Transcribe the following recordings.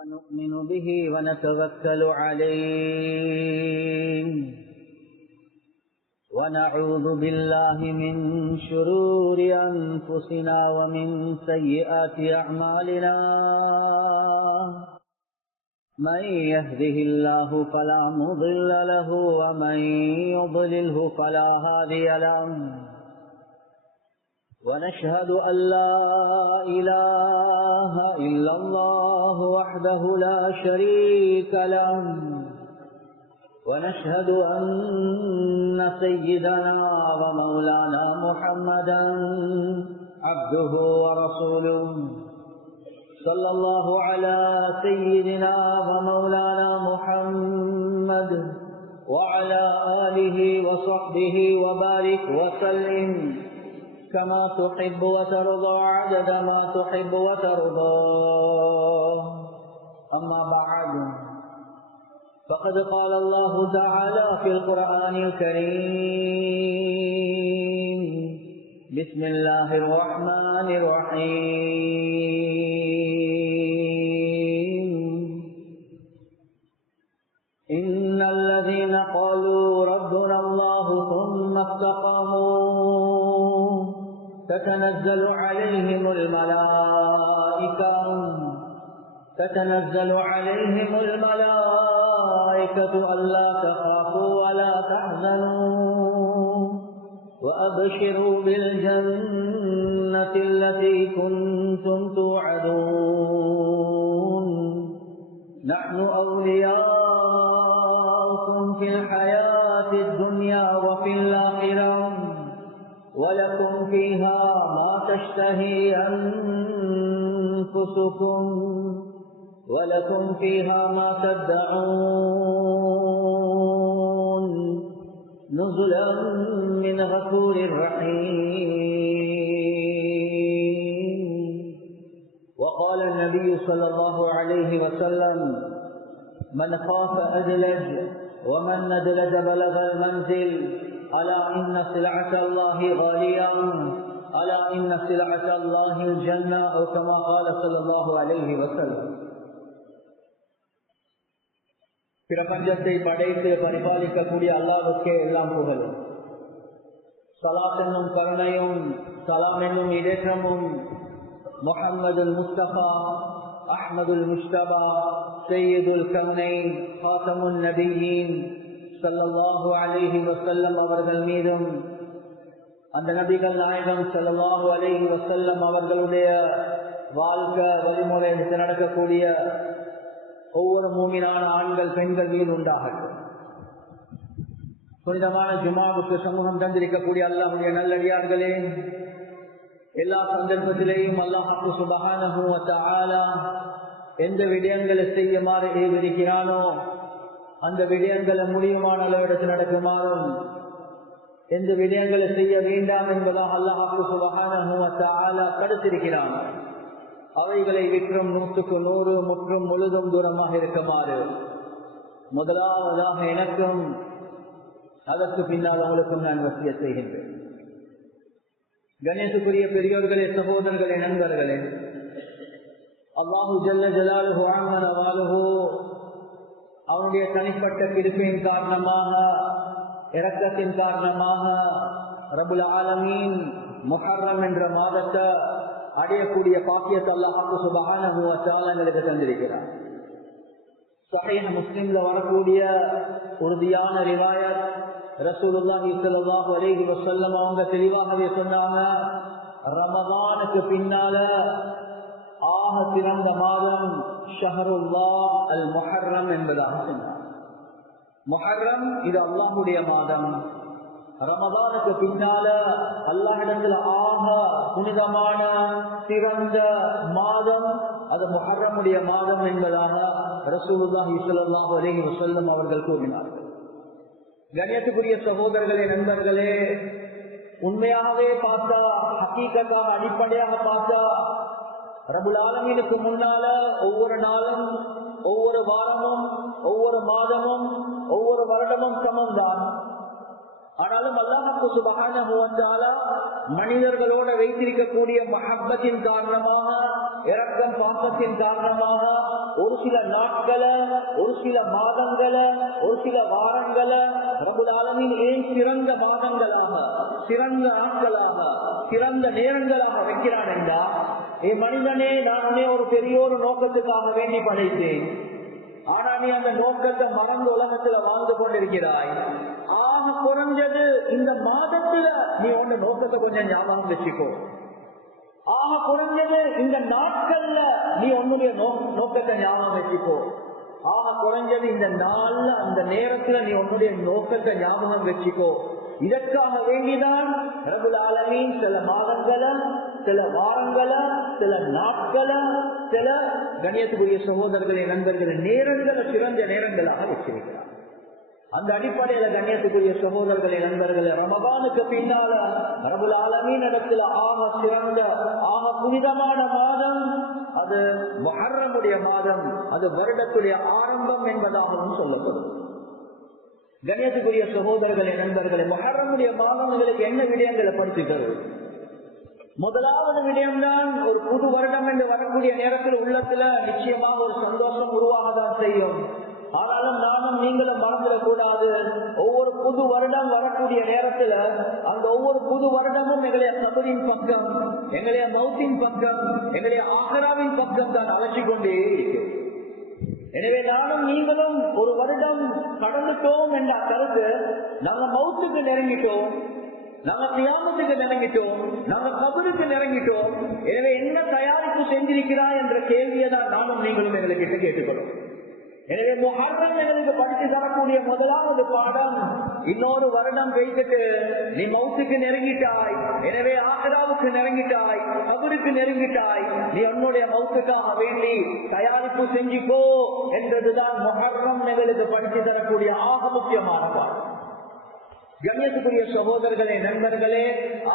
ونؤمن به ونتوكل عليه ونعوذ بالله من شرور أنفسنا ومن سيئات أعمالنا من يهده الله فلا مضل له ومن يضلله فلا هادي له ونشهد أن لا إله إلا الله وحده لا شريك له ونشهد أن سيدنا ومولانا محمدا عبده ورسوله صلى الله على سيدنا ومولانا محمد وعلى آله وصحبه وبارك وسلم كما تحب وترضى عدد ما تحب وترضى أما بعد فقد قال الله تعالى في القرآن الكريم بسم الله الرحمن الرحيم إن الذين قالوا ربنا الله ثم استقاموا تتنزل عليهم الملائكة ألا تخافوا ولا تحزنوا وأبشروا بالجنة التي كنتم توعدون نحن أولياؤكم في الحياة الدنيا وفي الآخرة ولكم فيها ما تشتهي أنفسكم ولكم فيها ما تدعون نزلا من غفور رحيم. وقال النبي صلى الله عليه وسلم من خاف أدلج ومن ندلج بلغ المنزل ألا إن سلعة الله غالية ألا إن سلعة الله الجنة أو كما قال صلى الله عليه وسلم. பிரபஞ்சத்தை படைத்து பரிபாலிக்கக்கூடிய அல்லாஹ்வுக்கே எல்லாம் புகழும். ஸலாத் என்னும் கருணையும் சலாம் என்னும் இடேற்றமும் முஹம்மதுல் முஸ்தபா அஹ்மதுல் முஸ்தபா சையதுல் கௌனைன் காத்தமுன் நபியீன் ஸல்லல்லாஹு அலைஹி வஸல்லம் அவர்கள் மீதும் அந்த நபிகள் நாயகம் ஸல்லல்லாஹு அலைஹி வஸல்லம் அவர்களுடைய வாழ்க்கை வழிமுறை நடக்கக்கூடிய ஒவ்வொரு மூமினான ஆண்கள் பெண்கள் மீது உண்டாகட்டும். புனிதமான ஜுமாவுக்கு சமூகம் தந்திருக்கக்கூடிய அல்லாஹ்வுடைய நல்லடியார்களே, எல்லா சந்தர்ப்பத்திலேயும் அல்லாஹ் சுப்ஹானஹு வ தஆலா எந்த விடயங்களை செய்யுமாறு ஏவிருக்கிறானோ அந்த விடயங்களை முடியுமான அளவிடத்தில் நடக்குமாறும் எந்த விடயங்களை செய்ய வேண்டாம் என்பதாக அல்லாஹ் சுப்ஹானஹு வ தஆலா தடுத்திருக்கிறான். அவைகளை விக்ரம் 100க்கு 100 முற்றும் முழுதும் தூரமாக இருக்குமாறு முதலாவதாக எனக்கும் அதற்கு பின்னால் அவளுக்கும் நான் வசியத் செய்கின்றேன். கணேசுக்குரிய பெரியோர்களே, சகோதரர்களே, நண்பர்களே, அல்லாஹு ஜல்ல ஜலாலுஹு அம்மன வாலுஹு அவனுடைய தனிப்பட்ட கிருபையின் காரணமாக, இரக்கத்தின் காரணமாக ரப்புல் ஆலமீன் முஹர்ரம் என்ற மாதத்தை அடையக்கூடிய பாக்கியத்தை அல்லாஹ் சுப்ஹானஹு வ தஆலா எங்களுக்கு தந்திருக்கிறார். ஸஹீஹ் முஸ்லிம்ல வரக்கூடிய உறுதியான ரிவாயத், ரசூலுல்லாஹி ஸல்லல்லாஹு அலைஹி வஸல்லம் அவங்க தெளிவாகவே சொன்னாங்க, ரமதானுக்கு பின்னால ஆக சிறந்த மாதம் ஷஹருல்லாஹ் அல் முஹர்ரம் என்பதாக சொன்னார். முஹர்ரம் இது அல்லாஹ்வுடைய மாதம். ரமதானுக்கு பின்னால அல்லாஹ்விடத்தில் ஆக புனிதமான சிறந்த மாதம் அது முஹர்ரமுடைய மாதம் என்பதாக ரசூலுல்லாஹி ஸல்லல்லாஹு அலைஹி வஸல்லம் அவர்கள் கூறினார்கள். கண்ணியத்துக்குரிய சகோதரர்களே, நண்பர்களே, உண்மையாகவே பார்த்தா, ஹகீகத்தாக அடிப்படையாக பார்த்தா ரப்புல் ஆலமீனுக்கு முன்னால ஒவ்வொரு நாளும், ஒவ்வொரு வாரமும், ஒவ்வொரு மாதமும், ஒவ்வொரு வருடமும் சமம்தான். ஆனாலும் அல்லாஹ் சுப்ஹானஹு வ தஆலா மனிதர்களோட வைத்திருக்கக்கூடிய மஹப்பத்தின் காரணமாக, இரக்கம் பாசத்தின் காரணமாக ஒரு சில நாட்களை, ஒரு சில மாதங்களை, ஒரு சில வாரங்களை ரப்பல் ஆலமீன் ஏன் சிறந்த மாதங்களாக, சிறந்த நாட்களாக, சிறந்த நேரங்களாக வைக்கிறான் என்றா, மனிதனே நான் ஒரு பெரிய ஒரு நோக்கத்துக்காக வேண்டி படைத்தேன். ஆனா நீ அந்த நோக்கத்தை மறந்து உலகத்துல வாழ்ந்து கொண்டிருக்கிறாய். ஆக குறைஞ்சது இந்த மாதத்துல நீ உன்ன நோக்கத்தை கொஞ்சம் ஞாபகம் வச்சுக்கோ. ஆக குறைஞ்சது இந்த நாட்கள்ல நீ உன்னுடைய நோக்கத்தை ஞாபகம் வச்சுக்கோ. ஆக குறைஞ்சது இந்த நாள்ல அந்த நேரத்துல நீ உன்னுடைய நோக்கத்தை ஞாபகம் வச்சுக்கோ. இதற்காக வேண்டிதான் ரப்பல் ஆலமீன் சில மாதங்களை, சில வாரங்களை, சில நாட்களை, சில கண்ணியத்துக்குரிய சகோதரர்களே நண்பர்களே நேரங்களை சிறந்த நேரங்களாக வச்சிருக்கிறார். அந்த அடிப்படையில கண்ணியத்துக்குரிய சகோதரர்களே நண்பர்களே, ரமதானுக்கு பின்னால ரப்பல் ஆலமீன் இடத்துல ஆக சிறந்த, ஆக புனிதமான மாதம் அது முஹர்ரமுடைய மாதம். அது வருடத்துடைய ஆரம்பம் என்பதாகவும் சொல்லப்படும். கண்ணியத்துக்குரிய சகோதரர்களே நண்பர்களே, முஹர்ரமுடைய மாதம் உங்களுக்கு என்ன விடயங்களை படிச்சுக்கிறது? முதலாவது விடயம்தான், ஒரு புது வருடம் என்று வரக்கூடிய நேரத்தில் உள்ளத்துல நிச்சயமாக ஒரு சந்தோஷம் உருவாகதான் செய்யும். ஆனாலும் நானும் நீங்களும் மறந்துடக்கூடாது, ஒவ்வொரு புது வருடம் வரக்கூடிய நேரத்துல அந்த ஒவ்வொரு புது வருடமும் எங்களுடைய கபரின் பக்கம், எங்களுடைய மௌத்தின் பக்கம், எங்களுடைய ஆஹ்ராவின் பக்கம் தான் அழைச்சி கொண்டே இருக்கு. எனவே நானும் நீங்களும் ஒரு வருடம் கடந்துட்டோம் என்ற கருத்து, நாங்க மௌத்துக்கு நெருங்கிட்டோம், நாங்க கியாமத்துக்கு நெருங்கிட்டோம், நாங்க கபருக்கு நெருங்கிட்டோம். எனவே என்ன தயாரிப்பு செஞ்சிருக்கிறாய் என்ற கேள்வியை தான் நானும் நீங்களும் எங்களுக்கு கேட்டுக்கணும். எனவே முஹர்ரம் எங்களுக்கு படித்து தரக்கூடிய முதலாவது பாடம், இன்னொரு வருடம் வைத்துட்டு நீ மௌத்துக்கு நெருங்கிட்டாய், எனவே ஆஹ்ராவுக்கு நெருங்கிட்டாய், கபருக்கு நெருங்கிட்டாய், நீ உன்னுடைய மௌத்துக்காக வேண்டி தயாரிப்பு செஞ்சுக்கோ என்றதுதான் முஹர்ரம் எங்களுக்கு படித்து தரக்கூடிய ஆக முக்கியமான பாடம். கண்ணியத்துக்குரிய சகோதரர்களே நண்பர்களே,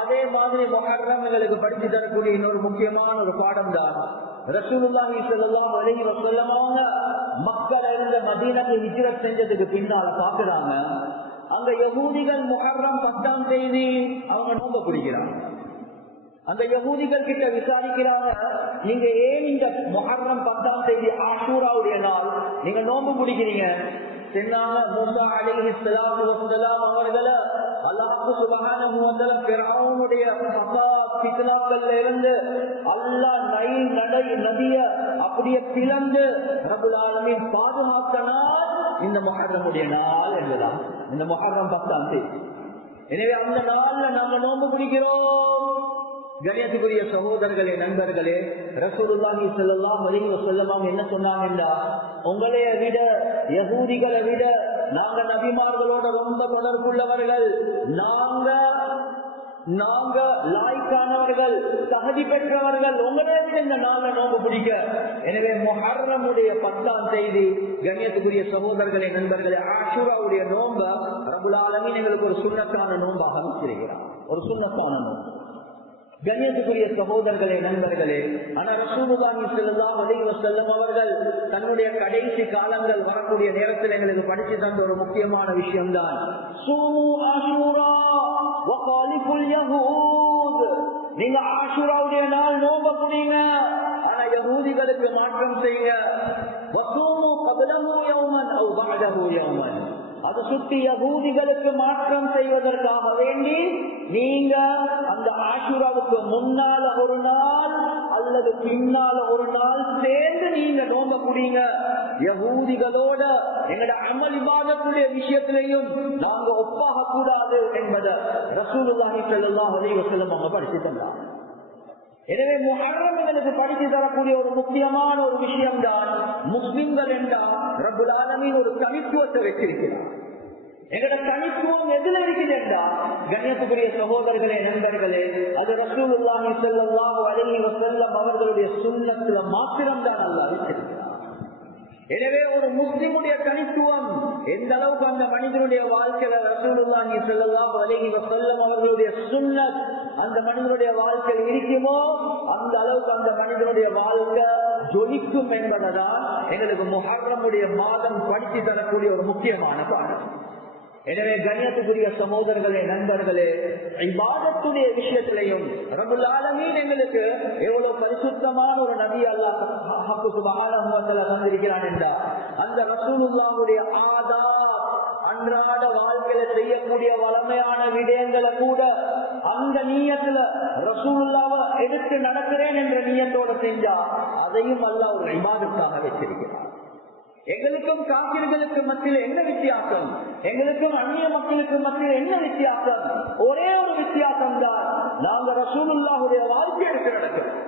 அதே மாதிரி முஹர்ரம் எங்களுக்கு படித்து தரக்கூடிய இன்னொரு முக்கியமான ஒரு பாடம் தான், ரசூலுல்லாஹி ஸல்லல்லாஹு அலைஹி வஸல்லம் அவங்க மக்கள் இருந்த மதீனாக்கு ஹிஜ்ரத் செஞ்சதுக்கு பின்னால பாக்குறாங்க, அங்க யகூதிகள் முஹர்ரம் 10ஆம் தேதி அவங்க நோன்பு பிடிக்கிறாங்க. அந்த யகூதிகள் கிட்ட விசாரிக்கிறாங்க, நீங்க ஏன் இந்த முஹர்ரம் 10ஆம் தேதி ஆஷூராவுடைய நாள் நீங்க நோன்பு பிடிக்கிறீங்க? சொன்னாங்க, மூசா அலைஹிஸ்ஸலாத்து வஸ்ஸலாம் அவர்களை அல்லாஹ் சுப்ஹானஹு வ தஆலா ஃபிரௌனுடைய ஃபித்னாக்கள்ல இருந்து அல்லாஹ் நைல் நதிய அப்படியே பிளந்து ரப்பல் ஆலமீன் பாதுகாத்த நாள் இந்த முஹர்ரமுடைய நாள் என்பதான் இந்த முஹர்ரம் 10ஆம் தேதி. எனவே அந்த நாள்ல நாங்க நோன்பு பிடிக்கிறோம். கண்ணியத்துக்குரிய சகோதரர்களே நண்பர்களே, ரசூலுல்லாஹி ஸல்லல்லாஹு அலைஹி வஸல்லம் என்ன சொன்னாங்கன்னா, உங்களைய விட யகூதிகளை விட நாங்க நபிமார்களோட ரொம்ப தொடர்புள்ளவர்கள், நாங்க லாய்க்கானவர்கள், தகுதி பெற்றவர்கள், உங்களே விட இந்த நாள்ல நோன்பு பிடிக்க. எனவே முஹர்ரமுடைய 10ஆம் தேதி கண்ணியத்துக்குரிய சகோதரர்களே நண்பர்களே, ஆஷூராவுடைய நோன்ப ரப்பல் ஆலமீன் எங்களுக்கு ஒரு சுன்னத்தான நோன்பாக வச்சிருக்கிறார், ஒரு சுன்னத்தான நோன்பு. கண்ணியத்துக்குரிய சகோதரர்களே நண்பர்களே, ஆனா ரசூலுல்லாஹி ஸல்லல்லாஹு அலைஹி வஸல்லம் அவர்கள் தன்னுடைய கடைசி காலங்கள் வரக்கூடிய நேரத்தில் எங்களுக்கு படிச்சு தந்த ஒரு முக்கியமான விஷயம் தான், சூமு ஆஷூரா வ காலிஃபுல் யஹூத். நீங்க ஆஷூராவுடைய நாள் நோன்பு பிடிங்க, ஆனா யஹூதிகளுக்கு மாற்றம் செய்யுங்க. வசூமு கப்லஹு யௌமன் அவ் பஅதஹு யௌமன். அது சுற்றி யகூதிகளுக்கு மாற்றம் செய்வதற்காக வேண்டி நீங்க அந்த ஆஷூராவுக்கு முன்னால ஒரு நாள் அல்லது பின்னால ஒரு நாள் சேர்ந்து நீங்க நோம்ப கூடிங்க. யகூதிகளோட எங்களோட அமல் இபாதத்துடைய விஷயத்திலையும் நாங்க ஒப்பாக கூடாது என்பதை ரசூலுல்லாஹி ஸல்லல்லாஹு அலைஹி வஸல்லம் அவங்க படித்து தந்தார். எனவே முஹர்ரம் எங்களுக்கு படித்து தரக்கூடிய ஒரு முக்கியமான ஒரு விஷயம் தான், முஸ்லிம்கள் என்றால் ரப்பல் ஆலமீன் ஒரு தனித்துவத்தை வச்சிருக்கிறார். எங்களோட தனித்துவம் எதுல இருக்குது என்றால், கண்ணியத்துக்குரிய சகோதரர்களே நண்பர்களே, அது ரசூலுல்லாஹி ஸல்லல்லாஹு அலைஹி வஸல்லம் அவர்களுடைய சுன்னத்துல மாத்திரம்தான் அல்லாஹ் வச்சிருக்கிறார். எனவே ஒரு முஸ்லிமுடைய தனித்துவம் எந்த அளவுக்கு அந்த மனிதனுடைய வாழ்க்கையில ரசூலுல்லாஹி ஸல்லல்லாஹு அலைஹி வஸல்லம் அவர்களுடைய சுன்னத் அந்த மனிதனுடைய வாழ்க்கையில் இருக்குமோ, அந்த அளவுக்கு அந்த மனிதனுடைய வாழ்க்கை ஜொலிக்கும் என்பதுதான் எங்களுக்கு முஹர்ரமுடைய மாதம் படித்து தரக்கூடிய ஒரு முக்கியமான பாடம். எனவே கண்ணியத்துக்குரிய சகோதரர்களே, நண்பர்களே, இபாதத்துடைய விஷயத்திலையும் ரப்பல் ஆலமீன் எங்களுக்கு எவ்வளவு பரிசுத்தமான ஒரு நபி அல்லாஹ் சுப்ஹானஹு வ தஆலா தந்திருக்கிறான் என்றால், அந்த ரசூலுல்லாஹ்வுடைய ஆதாப், அன்றாட வாழ்க்கையில செய்யக்கூடிய வளமையான விடயங்களை கூட அந்த நீயத்துல ரசூலுல்லாஹ்வை எடுத்து நடக்கிறேன் என்ற நீயத்தோட செஞ்சா அதையும் அல்லாஹ் ஒரு இபாதத்தாக வச்சிருக்கிறார். எங்களுக்கும் காபிர்களுக்கு மத்தியில் என்ன வித்தியாசம்? எங்களுக்கும் அந்நிய மக்களுக்கு மத்தியில் என்ன வித்தியாசம்? ஒரே ஒரு வித்தியாசம் தான், நாங்க ரசூலுல்லாஹ்வுடைய வாழ்க்கை எடுத்து நடக்கிறோம்.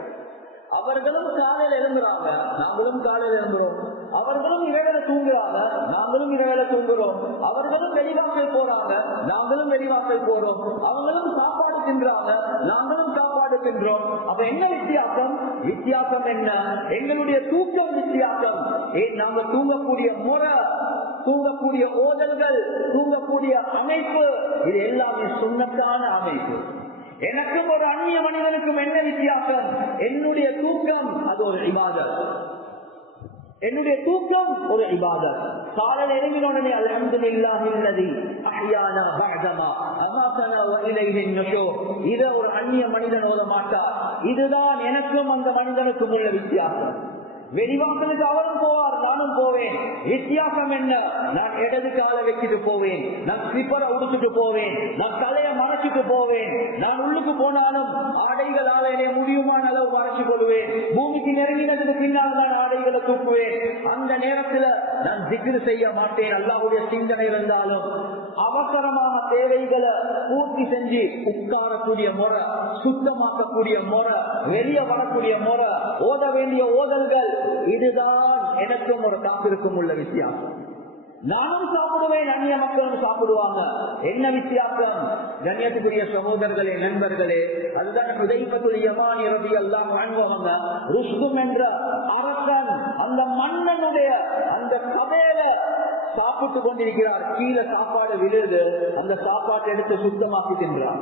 அவர்களும் காலையில் எழும்புறாங்க, நாங்களும் காலையில் எழும்புறோம். அவர்களும் இரவேல தூங்குறாங்க, நாங்களும் இரவேல தூங்குறோம். அவர்களும் வெளிவாசல் போறாங்க, நாங்களும் வெளிவாசல் போறோம். அவங்களும் சாப்பாடு தின்றாங்க, நாங்களும் சாப்பாடு தின்றோம். அப்ப என்ன வித்தியாசம்? வித்தியாசம் என்ன? எங்களுடைய தூக்கம் வித்தியாசம். நாங்க தூங்கக்கூடிய முறை, தூங்கக்கூடிய ஓதல்கள், தூங்கக்கூடிய அமைப்பு, இது எல்லாமே சுன்னத்தான அமைப்பு. எனக்கும் ஒரு அந்நிய மனிதனுக்கும் என்ன வித்தியாசம்? என்னுடைய தூக்கம் அது ஒரு இபாதத். என்னுடைய தூக்கம் ஒரு இபாதத். காலையில் எழுந்தினோடனே அல்ஹம்துலில்லாஹில்லதி அஹ்யானா பஅதமா அமாதனா வ இலைஹின் நுஷூர், இத ஒரு அந்நிய மனிதன் ஓத மாட்டார். இதுதான் எனக்கும் அந்த மனிதனுக்கும் உள்ள வித்தியாசம். வெளிவாசலுக்கு அவரும் போவார், நானும் போவேன். வித்தியாசம் என்ன? நான் இடது காலை வச்சுட்டு போவேன், நான் ஸ்லிப்பரை உடுத்துட்டு போவேன், நான் தலையை மறைச்சிட்டு போவேன். நான் உள்ளுக்கு போனாலும் ஆடைகளால் என்னை முடியுமான அளவு மறைச்சு கொள்வேன். பூமிக்கு நெருங்கினதுக்கு பின்னால் நான் ஆடைகளை தூக்குவேன். அந்த நேரத்துல நான் திக்ர் செய்ய மாட்டேன். அல்லாஹ்வுடைய சிந்தனை இருந்தாலும் அவசரமாக தேவைகளை பூர்த்தி செஞ்சு உட்காரக்கூடிய முறை, சுத்தமாக்கக்கூடிய முறை, வெளியே வரக்கூடிய முறை, ஓத வேண்டிய ஓதல்கள், இதுதான் எனக்கும் ஒரு காப்பிற்கும் உள்ள வித்தியாசம். நானும் சாப்பிடுவேன், அந்நிய மக்களும் சாப்பிடுவாங்க. என்ன வித்தியாசம்? கண்ணியத்துக்குரிய சகோதரர்களே, நண்பர்களே, அதுதான் ஹுதைஃபத்துல் யமானி ரலியல்லாஹு அன்ஹு அவங்க ருஸ்தும் என்ற அரசன் அந்த மன்னனுடைய அந்த சபையில சாப்பிட்டு கொண்டிருக்கிறார். கீழே சாப்பாடு விழுது, அந்த சாப்பாட்டை எடுத்து சுத்தமாக்கி தின்றார்.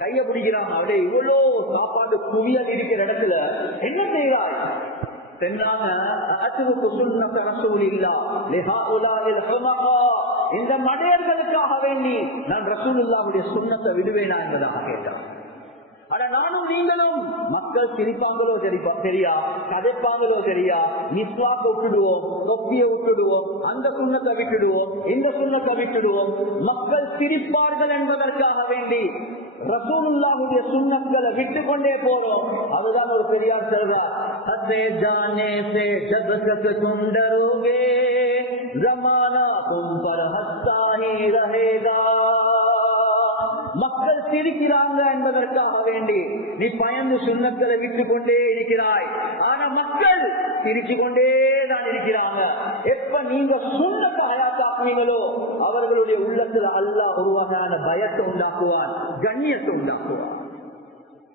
கைய பிடிக்கிறாங்க. அப்படியே இவ்வளோ சாப்பாடு குவியல் இருக்கிற இடத்துல என்ன செய்வாய்? இந்த மடையர்களுக்காக வேண்டி நான் ரசூலுல்லாஹ்வுடைய சுன்னத்தை விடுவேனா என்பதாக கேட்டார். ஆனா நானும் நீங்களும் மக்கள் சிரிப்பாங்களோ தெரியா, கதைப்பாங்களோ தெரியா, நிஸ்வாக்க விட்டுடுவோம், தொப்பியை விட்டுடுவோம், அந்த சுண்ணத்தை விட்டுடுவோம், இந்த சுண்ணத்தை விட்டுடுவோம். மக்கள் சிரிப்பார்கள் என்பதற்காக வேண்டி ரசூலுல்லாஹ்வுடைய சுன்னத்களை விட்டு கொண்டே போறோம். அதுதான் ஒரு பெரியார் சொல்றார், ஹதே ஜானே சே ஜப் தக் தும் டரோகே ஜமானா தும் பர் ஹஸ்தா ஹி ரஹேகா. மக்கள் சிரிக்கிறாங்க என்பதற்காக வேண்டி நீ பயந்து சுன்னத்களை விட்டு கொண்டே இருக்கிறாய். ஆனா மக்கள் சிரிச்சு கொண்டே தான் இருக்கிறாங்க. எப்ப நீங்க சுன்னத்தை ஹயாத்தாக்குவீங்களோ அவர்களுடைய உள்ளத்துல அல்லாஹ் ஒரு வகையான பயத்தை உண்டாக்குவான், கண்ணியத்தை உண்டாக்குவான்.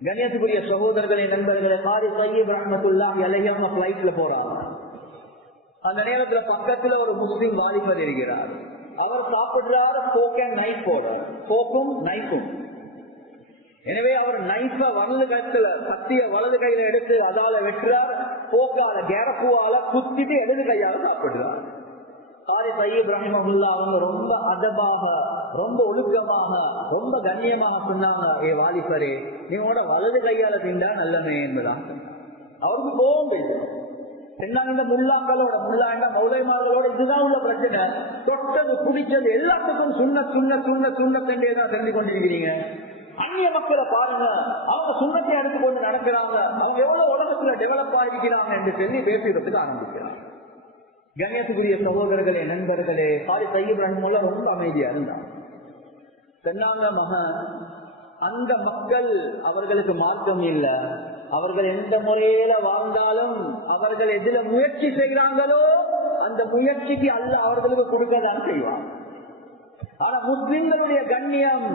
கண்ணியத்துக்குரிய சகோதரர்களே, நண்பர்களே, காரி சையீப் ரஹ்மத்துல்லாஹி அலைஹி அவங்க பிளைட்ல போறாங்க. அந்த நேரத்துல பக்கத்துல ஒரு முஸ்லிம் வாலிபர் இருக்கிறார். அவர் சாப்பிடுறாரு போக் அண்ட் நைஃப் போடுறார், போக்கும் நைஃபும். எனவே அவர் நைஃப வலது கையில, கத்திய வலது கையில எடுத்து அதால வெட்டுறார், போக்கால கேரப்புவால குத்திட்டு இடது கையால சாப்பிடுறார். காரி சையீப் ரஹ்மத்துல்லாஹி அவங்க ரொம்ப அதபாக, ரொம்ப ஒழுக்கமாக, ரொம்ப கண்ணியமாக சொன்னாங்க, ஏ வாலிபரே, நீங்களோட வலது கையால திண்டா நல்லமே என்பதான். அவருக்கு கோபம் பேசும். இந்த முல்லாக்களோட, முல்லாண்ட மௌலைமார்களோட இதுதான் உள்ள பிரச்சனை. தொட்டது குடிச்சது எல்லாத்துக்கும் சுண்ண சுண்ண சுண்ண சுண்ணத்தண்டே தான் தெரிஞ்சு கொண்டிருக்கிறீங்க. அந்நிய மக்களை பாருங்க, அவங்க சுண்ணத்தை எடுத்துக்கொண்டு நடக்கிறாங்க, அவங்க எவ்வளவு உலகத்துல டெவலப் ஆகிக்கிறாங்க என்று சொல்லி பேசுறதுக்கு ஆரம்பிக்கிறாங்க. கண்ணியத்துக்குரிய சகோதரர்களே, நண்பர்களே, காரி சையீப் ரஹ்மத்துல்லாஹி ரொம்ப அமைதியா இருந்தாங்க. சொன்னாங்க, மகன், அந்த மக்கள் அவர்களுக்கு மாற்றம் இல்லை. அவர்கள் எந்த முறையில வாழ்ந்தாலும் அவர்கள் எதுல முயற்சி செய்கிறாங்களோ அந்த முயற்சிக்கு அல்லாஹ் அவர்களுக்கு கொடுக்கதான் செய்வான். ஆனா முஸ்லிம்களுடைய கண்ணியம்,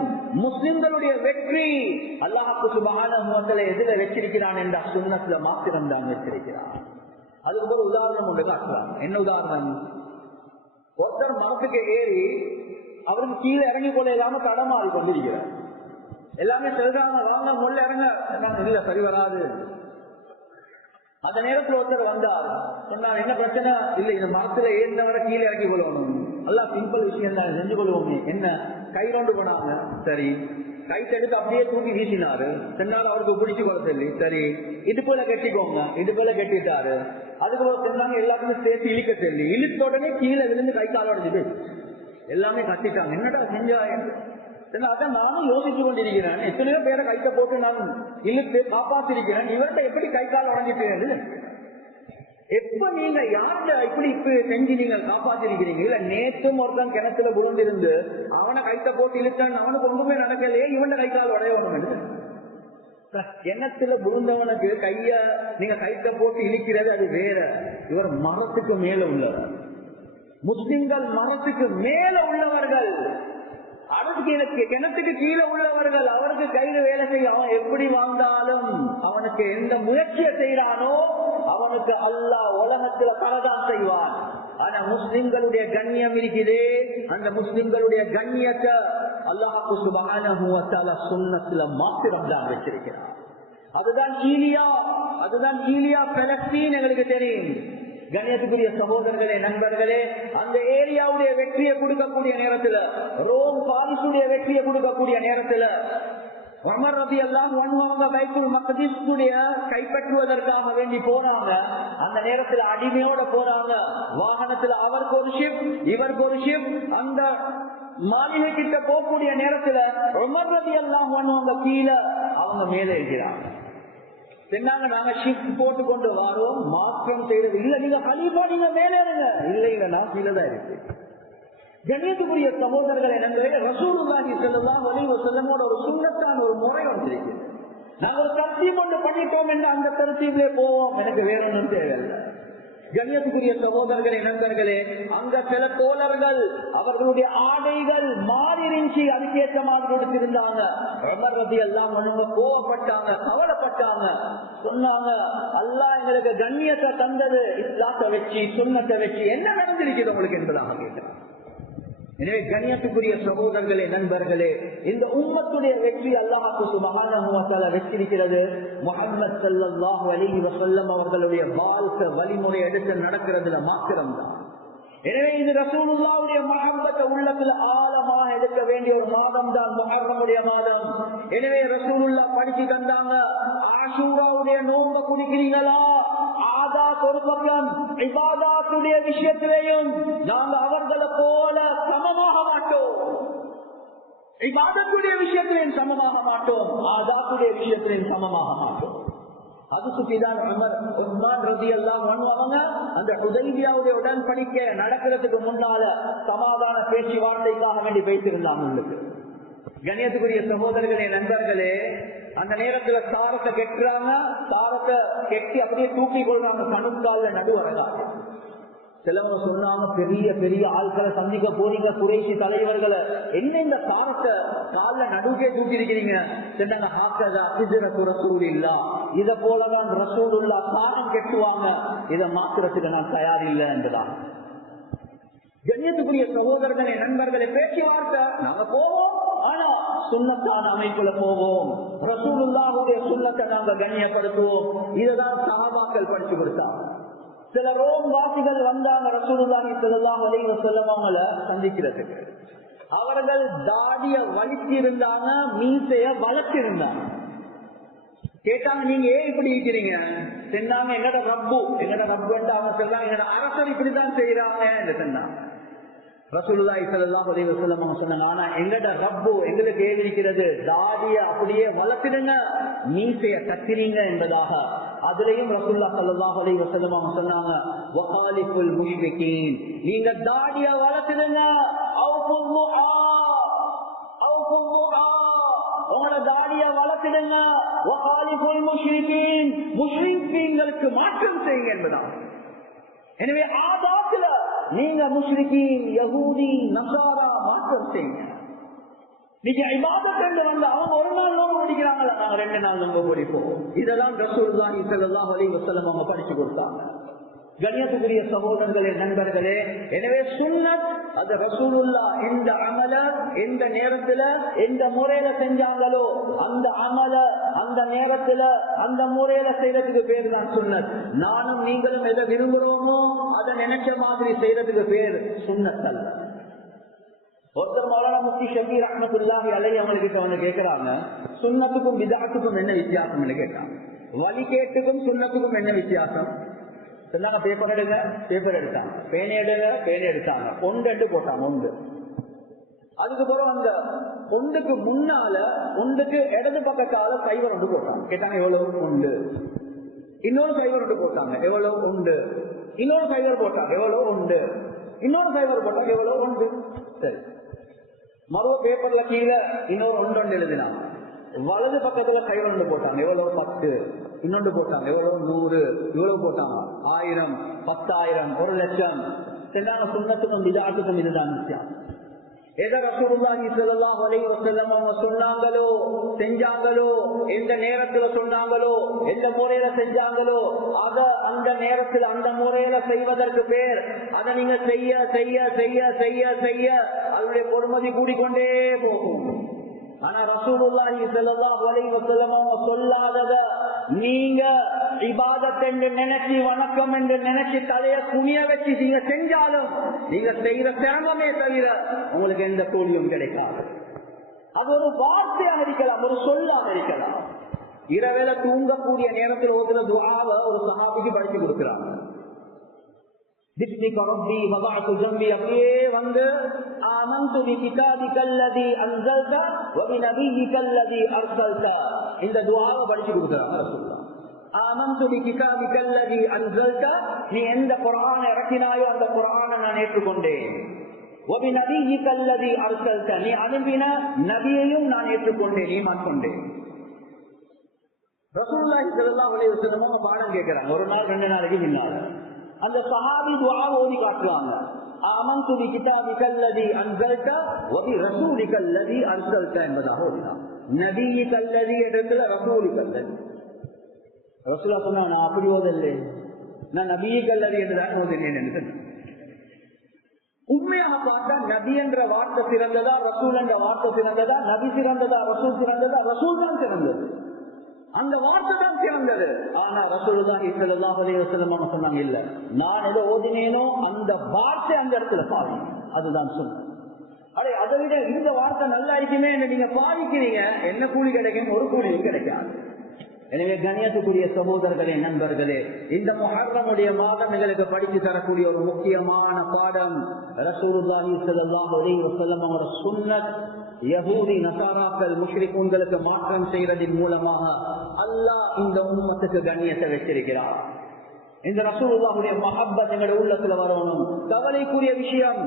முஸ்லிம்களுடைய வெற்றி அல்லாஹ்வுக்கு சுப்ஹானஹு வ தஆலா எதுல வச்சிருக்கிறான் என்ற சுன்னத்துல மாத்திரம் தான் வச்சிருக்கிறான். அதுக்கு ஒரு உதாரணம் ஒன்று காட்டுறான். என்ன உதாரணம்? ஒருத்தர் மரத்துக்கு ஏறி அவருக்கு கீழே இறங்கி கொள்ள இல்லாம தடமாறி கொண்டிருக்கிறார். எல்லாமே சொல்றாங்க, வாங்க முள்ள இறங்க. இல்ல, சரி வராது. அந்த நேரத்தில் ஒருத்தர் வந்தார், சொன்னார், என்ன பிரச்சனை? இல்ல, இந்த மரத்துல ஏறினவரை கீழே இறக்கி கொள்ளணும். எல்லாம் சிம்பிள் விஷயம் தான், செஞ்சு கொள்வோமே. என்ன கை கொண்டு போனாங்க, சரி கைத்தெடுத்து அப்படியே தூக்கி வீசினாரு. சென்றாலும் அவருக்கு பிடிச்சு கொள்ள சொல்லி, சரி இது போல கட்டிக்கோங்க, இது போல கட்டிட்டாரு. அதுக்கப்புறம் சென்றாங்க எல்லாத்துக்கும் சேர்த்து இழுக்க சொல்லி, இழுத்த உடனே கீழே விழுந்து கை கால் உடைஞ்சிட்டு எல்லாமே கத்திட்டாங்க. என்னடா செஞ்சா? அதான் நானும் யோசிச்சு கொண்டிருக்கிறேன், எத்தனையோ பேரை கைத்த போட்டு நான் இழுத்து காப்பாத்திருக்கிறேன், இவர்கிட்ட எப்படி கை கால் உடஞ்சிட்டு? எப்ப நீங்க யார்கிட்ட இப்படி செஞ்சு நீங்க காப்பாத்திருக்கிறீங்க? இல்ல நேற்றும் ஒருத்தன் கிணத்துல விழுந்திருந்து அவனை கைத்த போட்டு இழுத்தான், அவனுக்கு ஒன்றுமே நடக்கலையே, இவன் கை கால் உடையவனும். கிணத்துல விழுந்தவனுக்கு கைய நீங்க கைத்த போட்டு இழுக்கிறது அது வேற. இவர் மரத்துக்கு மேல உள்ளவர். முஸ்லிம்கள் மரத்துக்கு மேல உள்ளவர்கள், அதுக்கு கிணத்துக்கு கீழே உள்ளவர்கள். அவருக்கு கையில வேலை செய்ய அவன் எப்படி வாழ்ந்தாலும் அவனுக்கு எந்த முயற்சியை செய்யறானோ அவனுக்கு அல்லாஹ் உலகத்துல பரதான் செய்வான். ஆனா முஸ்லிம்களுடைய கண்ணியம் இருக்குதே, அந்த முஸ்லிம்களுடைய கண்ணியத்தை அல்லாஹ் சுப்ஹானஹு வ தஆலா சுன்னத்துல மாத்திரம் தான் வச்சிருக்கிறார். அதுதான் ஈலியா பலஸ்தீன் எங்களுக்கு தெரியும். கண்ணியத்துக்குரிய சகோதரர்களே, நண்பர்களே, அந்த ஏரியாவுடைய வெற்றியை கொடுக்கக்கூடிய நேரத்துல, ரோம் பாரிசுடைய வெற்றியை கொடுக்கக்கூடிய நேரத்துல உமர் ரலியல்லாஹு அன்ஹு அவங்க பைத்துல் மக்திஸுடைய கைப்பற்றுவதற்காக வேண்டி போறாங்க. அந்த நேரத்துல அடிமையோட போறாங்க. வாகனத்துல அவருக்கு ஒரு ஷிப், இவருக்கு ஒரு ஷிப். அந்த மாளிகை கிட்ட போகக்கூடிய நேரத்துல உமர் ரலியல்லாஹு அன்ஹு அவங்க கீழே, அவங்க மேலே இருக்கிறாங்க. சொன்னாங்க நாங்க ஷிப் போட்டு கொண்டு வரோம், மாற்றம் செய்யறது இல்ல, நீங்க கலீஃபா நீங்க மேலே இருங்க. இல்ல நான் கீழே தான் இருக்கு. கண்ணியத்துக்குரிய சகோதரர்களை நண்பர்களே, ரசூலுல்லாஹி ஸல்லல்லாஹு அலைஹி வஸல்லமோட ஒரு சுன்னத்தான ஒரு முறை வந்திருக்கு. நாங்க ஒரு தர்த்தீப் ஒன்று பண்ணிட்டோம் என்று அந்த தர்த்தீப்லே போவோம், எனக்கு வேற ஒன்றும் தேவையில்லை. கண்ணியத்துக்குரிய சகோதரர்களே, நண்பர்களே, அங்க சில தோழர்கள் அவர்களுடைய ஆடைகள் மாறிருந்துச்சு, அதுக்கேற்ற மாதிரி எடுத்திருந்தாங்க. உமர் ரலியல்லாஹு அன்ஹு கோவப்பட்டாங்க, கவலைப்பட்டாங்க. சொன்னாங்க, அல்லாஹ் எங்களுக்கு கண்ணியத்தை தந்தது இஸ்லாத்தை வச்சு, சுன்னத்தை வச்சு, என்ன நடந்திருக்கிறது உங்களுக்கு என்பதாக கேட்டாங்க. எனவே கண்ணியத்துக்குரிய சகோதரர்களே, நண்பர்களே, இந்த உம்மத்துடைய வெற்றி அல்லாஹ் சுப்ஹானஹு வ தஆலா வெற்றிருக்கிறது. முஹம்மது ஸல்லல்லாஹு அலைஹி வஸல்லம் அவர்களுடைய வாழ்க்கை வழிமுறை எடுத்து நடக்கிறதுல மாத்திரம்தான். எனவே இது ரசூலுல்லாஹ்வுடைய மஹப்பத்தை உள்ளத்துல ஆழமாக எடுக்க வேண்டிய ஒரு மாதம் தான் முஹர்ரமுடைய மாதம். எனவே ரசூலுல்லாஹ் படிச்சு தந்தாங்க, ஆஷூராவுடைய நோன்பை குடிக்கிறீங்களா? ஆதாத் ஒரு பக்கம், இபாதாத்துடைய விஷயத்திலேயும் நாங்க அவர்களை போல சமமாக மாட்டோம். இபாதத்துடைய விஷயத்திலையும் சமமாக மாட்டோம், ஆதாத்துடைய விஷயத்திலையும் சமமாக மாட்டோம். அது சுற்றிதான் உஸ்மான் ரலியல்லாஹு அன்ஹு அவங்க அந்த ஹுதைபியாவுடைய உடன்படிக்கை நடக்கிறதுக்கு முன்னால சமாதான பேச்சுவார்த்தைக்காக வேண்டி வைத்திருந்தாங்க. உங்களுக்கு கண்ணியத்துக்குரிய சகோதரர்களே, நண்பர்களே, அந்த நேரத்துல சாரத்தை கெட்டுறாங்க, சாரத்தை கெட்டி அப்படியே தூக்கி கொள்றாங்க கணுக்கால நடுவரங்காக. சிலவங்க சொன்னாங்க, பெரிய பெரிய ஆட்களை சந்திக்க போறீங்க, குறைசி தலைவர்களை, என்ன இந்த சாரத்தை கால நடுக்கே தூக்கி இருக்கிறீங்க? சொன்னாங்க, இத போலதான் ரசூலுல்லா சாரம் கெட்டுவாங்க, இதை மாத்திரத்துக்கு நான் தயார் இல்லை என்றுதான். கண்ணியத்துக்குரிய சகோதரர்களே, நண்பர்களே, பேச்சுவார்த்தை நாங்க போவோம், ஆனா சுன்னத்தான அமைப்புல போவோம். ரசூலுல்லாஹுடைய சுன்னத்தை நாங்க கண்ணியப்படுத்துவோம். இதுதான் சஹாபாக்கள் படிச்சு கொடுத்தாங்க. சில ரோம் வாசிகள் வந்தாங்க ரசூலுல்லாஹி ஸல்லல்லாஹு அலைஹி வஸல்லம் அவங்கள சந்திக்கிறதுக்கு. அவர்கள் தாடிய வலிச்சிருந்தாங்க, மீசைய வளர்த்திருந்தாங்க. கேட்டாங்க, நீங்க ஏன் இப்படி இருக்கிறீங்க? சொன்னாங்க, எங்கட ரப்பு அவங்க சொன்னாங்க, எங்கட அரசர் இப்படிதான் செய்யறாங்க என்று சொன்னாங்க. ரசூலுல்லாஹி ஸல்லல்லாஹு அலைஹி வஸல்லம் அவங்க சொன்னாங்க, ஆனா எங்கட ரப்பு எங்களுக்கு ஏவிருக்கிறது, தாடிய அப்படியே வளர்த்திடுங்க, மீசைய கத்தினீங்க என்பதாக. அதுலயும் ரசூலுல்லாஹி ஸல்லல்லாஹு அலைஹி வஸல்லம் அவங்க சொன்னாங்க, வகாலிஃபுல் முஷ்ரிகீன், நீங்க தாடிய வளர்த்திடுங்க, உங்களோட தாடிய வளர்த்திடுங்க, வகாலிஃபுல் முஷ்ரிகீன், முஷ்ரிக்கீன்களுக்கு மாற்றம் செய்யுங்க என்பதாக. எனவே ஆதாத்துல நீங்க முஷ்ரிகீன், யஹூதி, நஸாரா மாற்றம் செய்யுங்க. நீங்க இபாதத் வந்து அவங்க ஒரு நாள் நோம்பு பிடிக்கிறாங்களா, நாங்க 2 நாள் நோம்பு பிடிப்போம். இதெல்லாம் ரசூலுல்லாஹி ஸல்லல்லாஹு அலைஹி வஸல்லம் அவங்க படிச்சு கொடுத்தாங்க. கண்ணியத்துக்குரிய சகோதரர்களே, நண்பர்களே, எனவே சுன்னத் அது ரசூலுல்லாஹ் இந்த அமல எந்த நேரத்துல எந்த முறையில செஞ்சாங்களோ அந்த அமல அந்த நேரத்துல அந்த முறையில செய்யறதுக்கு பேர் தான் சுன்னத். நானும் நீங்களும் எதை விரும்புறோமோ அதை நினைச்ச மாதிரி செய்யறதுக்கு பேர் சுன்னத் அல்ல. ஒருத்தர் மௌலானா முஃப்தி ஷபீர் ரஹ்மத்துல்லாஹி அலைஹி அவங்ககிட்ட வந்து கேட்கிறாங்க, சுன்னத்துக்கும் பிதஅத்துக்கும் என்ன வித்தியாசம்னு கேட்டாங்க. வழிகேட்டுக்கும் சுன்னத்துக்கும் என்ன வித்தியாசம் சொன்னாங்க. பேப்பர் எடுங்க, பேப்பர் எடுத்தாங்க. பேனை எடுங்க, பேனை எடுத்தாங்க. ஒன்று போட்டாங்க. ஒன்று அதுக்கு பிறகு அந்த ஒன்றுக்கு முன்னால ஒன்றுக்கு இடது பக்கத்தால சைவர் ஒன்று போட்டாங்க. கேட்டாங்க எவ்வளவு? ஒன்று. இன்னொரு சைவர் ஒன்று போட்டாங்க. எவ்வளவு? ஒன்று. இன்னொரு சைவர் போட்டாங்க. எவ்வளவு? ஒன்று. இன்னொரு சைவர் போட்டாங்க. எவ்வளவு? ஒன்று. சரி, மறுவ பேப்பர்ல கீழே இன்னொரு ஒன்று எழுதினாங்க. வலது பக்கத்துல சைவர் ஒன்று போட்டாங்க. எவ்வளவு? 10. இன்னொன்று போட்டாங்க. எவ்வளவு? 100. இவ்வளவு போட்டாங்க. 1000, 10,000, 1,00,000. சென்றாங்க. சுன்னத்துக்கும் பிதஅத்துக்கும் இதுதான் வித்தியாசம். எதை ரசூலுல்லாஹி ஸல்லல்லாஹு அலைஹி வஸல்லம் அவங்க சொன்னாங்களோ, செஞ்சாங்களோ, எந்த நேரத்துல சொன்னாங்களோ, எந்த முறையில செஞ்சாங்களோ, அத அந்த நேரத்தில் அந்த முறையில செய்வதற்கு பேர். அதை நீங்க செய்ய செய்ய செய்ய செய்ய செய்ய அதனுடைய பொறுமதி கூடிக்கொண்டே போகும். ஆனா ரசூலுல்லாஹி ஸல்லல்லாஹு அலைஹி வஸல்லம் அவங்க சொல்லாதத நீங்க இபாதத் என்று நினைச்சு, வணக்கம் என்று நினைச்சு தலைய குனிய வச்சு நீங்க செஞ்சாலும் நீங்க செய்யற சிரமமே தவிர உங்களுக்கு எந்த கூலியும் கிடைக்காது. அது ஒரு வார்த்தையாக இருக்கலாம், ஒரு சொல்லாக இருக்கலாம். இரவேல தூங்கக்கூடிய நேரத்தில் ஓதுற துஆவை ஒரு சஹாபிக்கு படிச்சு கொடுக்கிறாங்க. அப்படியே வந்து ஆமன்து பிகிதாபிகல்லதி அன்ஸல்த வபிநபியிகல்லதி அர்ஸல்த இந்த துஆவை படிச்சு கொடுக்கிறாங்க ரசூலுல்லாஹ். ஆமன்து பிகிதாபிகல்லதி அன்ஸல்த, நீ எந்த குர்ஆனை இறக்கினாயோ அந்த குர்ஆனை நான் ஏற்றுக்கொண்டேன். வபிநபியிகல்லதி அர்ஸல்த, நீ அனுப்பின நபியையும் நான் ஏற்றுக்கொண்டேன், ஈமான் கொண்டேன். ரசூலுல்லாஹி ஸல்லல்லாஹு அலைஹி வஸல்லம் பாடம் கேட்கிறாங்க. ஒரு நாள் 2 நாளைக்கு முன்னால அந்த சஹாபி துஆ ஓதி காட்டுவாங்க. ஆமன்து பிகிதாபிகல்லதி அன்ஸல்த வபிரசூலிகல்லதி அர்ஸல்த என்பதாக ஓதினாங்க. நபியிகல்லதி இடத்துல ரசூலிகல்லதி. ரசூலுல்லாஹ் சொன்னாங்க, நான் அப்படி ஓதல்ல, நான் நபியிகல்லதி என்றுதான் ஓதினேன் என்று. உண்மையாக பார்த்தா நபி என்ற வார்த்தை சிறந்ததா, ரசூல் என்ற வார்த்தை சிறந்ததா? நபி சிறந்ததா, ரசூல் சிறந்ததா? ரசூல் தான் சிறந்தது, அந்த வார்த்தை தான் சிறந்தது. ஆனா ரசூலுல்லாஹி ஸல்லல்லாஹு அலைஹி வஸல்லம் சொன்னாங்க, இல்ல, நான் எதை ஓதினேனோ அந்த வார்த்தை அந்த இடத்துல பாவி, அதுதான் சொன்ன. அதை விட இந்த வார்த்தை நல்லா இருக்குமே என்று நீங்க பாவிக்கிறீங்க, என்ன கூலி கிடைக்கும்? ஒரு கூலியும் கிடைக்காது. எனவே கண்ணியத்துக்குரிய சகோதரர்களே, நண்பர்களே, இந்த முஹர்ரமுடைய மாதம் எங்களுக்கு படித்து தரக்கூடிய ஒரு முக்கியமான பாடம் ரசூலுல்லாஹி ஸல்லல்லாஹு அலைஹி வஸல்லம் அவரோட சுன்னத். யஹூதி நசாராக்கள் முஷ்ரிக்குங்களுக்கு மாற்றம் செய்யறதின் மூலமாக அல்லாஹ் இந்த உம்மத்துக்கு கண்ணியத்தை வச்சிருக்கிறார். இந்த ரசூலுல்லாஹுடைய மஹப்பத் எங்களுடைய உள்ளத்துல வரணும். கவலைக்குரிய விஷயம்,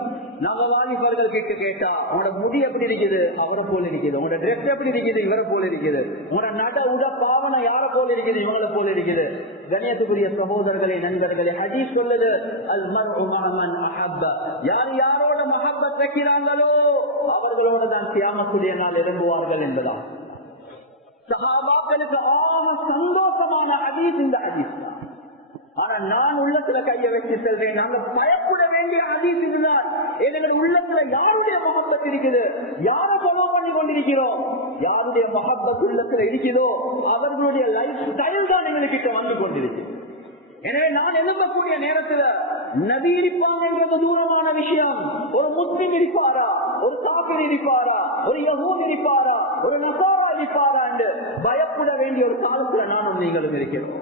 நாங்க வாலிபர்கள் கேட்டா உங்களோட முடி எப்படி இருக்குது? அவரை போல இருக்குது. உங்களோட ட்ரெஸ் எப்படி இருக்குது? இவரை போல இருக்குது. உங்களோட நட உட பாவனை யாரை போல இருக்குது? இவங்களை போல இருக்குது. கண்ணியத்துக்குரிய சகோதரர்களே, நண்பர்களே, ஹதீஸ் சொல்லுது, அல் மர்உ மஅ மன் அஹப்ப, யார் யாரோட மஹப்பத் வைக்கிறாங்களோ அவர்களோட தான் கியாமத்துடைய நாள் எழும்புவார்கள் என்பதால் சஹாபாக்களுக்கு ஆக சந்தோஷமான ஹதீஸ் இந்த ஹதீஸ் தான். ஆனா நான் உள்ளத்துல கையை வச்சு செல்றேன், நாங்க பயப்பட வேண்டிய ஹதீஸ் இதுதான். எங்களுடைய உள்ளத்துல யாருடைய மஹப்பத் இருக்குது? யாரை ஃபாலோ பண்ணி கொண்டிருக்கிறோம்? யாருடைய மஹப்பத் உள்ளத்துல இருக்குதோ அவர்களுடைய லைஃப் ஸ்டைல் தான் எங்களுக்கு வந்து கொண்டிருக்கு. எனவே நான் எழுப்பக்கூடிய நேரத்துல நபி இருப்பாங்க என்றது தூரமான விஷயம். ஒரு முஸ்லிம் இருப்பாரா, ஒரு காபிர் இருப்பாரா, ஒரு யஹூத் இருப்பாரா, ஒரு நசாரா இருப்பாரா என்று பயப்பட வேண்டிய ஒரு காலத்துல நானும் நீங்களும் இருக்கிறோம்.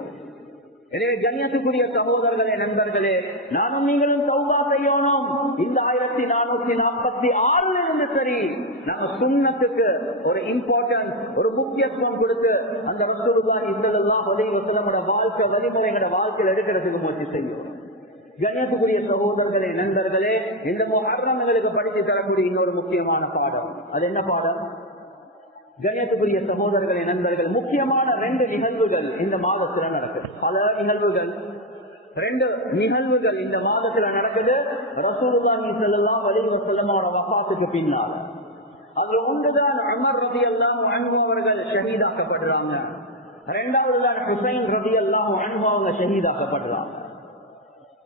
எனவே கண்ணியத்துக்குரிய சகோதரர்களே, நண்பர்களே, நானும் நீங்களும் தௌபா செய்யணும். இந்த 1446 இருந்து சரி நாம சுன்னத்துக்கு ஒரு இம்பார்ட்டன்ஸ், ஒரு முக்கியத்துவம் கொடுத்து அந்த ரசூலுல்லாஹி ஸல்லல்லாஹு அலைஹி வஸல்லம் வாழ்க்கை வழிமுறைகளோட வாழ்க்கையில் எடுக்கிறதுக்கு முயற்சி செய்யும். கண்ணியத்துக்குரிய சகோதரர்களே, நண்பர்களே, இந்த முஹர்ரம் எங்களுக்கு படித்து தரக்கூடிய இன்னொரு முக்கியமான பாடம். அது என்ன பாடம்? கண்ணியத்துக்குரிய சகோதரர்களே, நண்பர்கள், முக்கியமான 2 நிகழ்வுகள் இந்த மாதத்துல நடக்குது. பல நிகழ்வுகள், 2 நிகழ்வுகள் இந்த மாதத்துல நடக்குது. ரசூலுல்லாஹி ஸல்லல்லாஹு அலைஹி வஸல்லம் வஃபாத்துக்கு பின்னால் அதுல ஒன்றுதான் உமர் ரலியல்லாஹு அன்ஹு அவர்கள் ஷஹீதாக்கப்படுறாங்க. 2வது தான் ஹுசைன் ரலியல்லாஹு அன்ஹு அவங்க ஷஹீதாக்கப்படுறாங்க.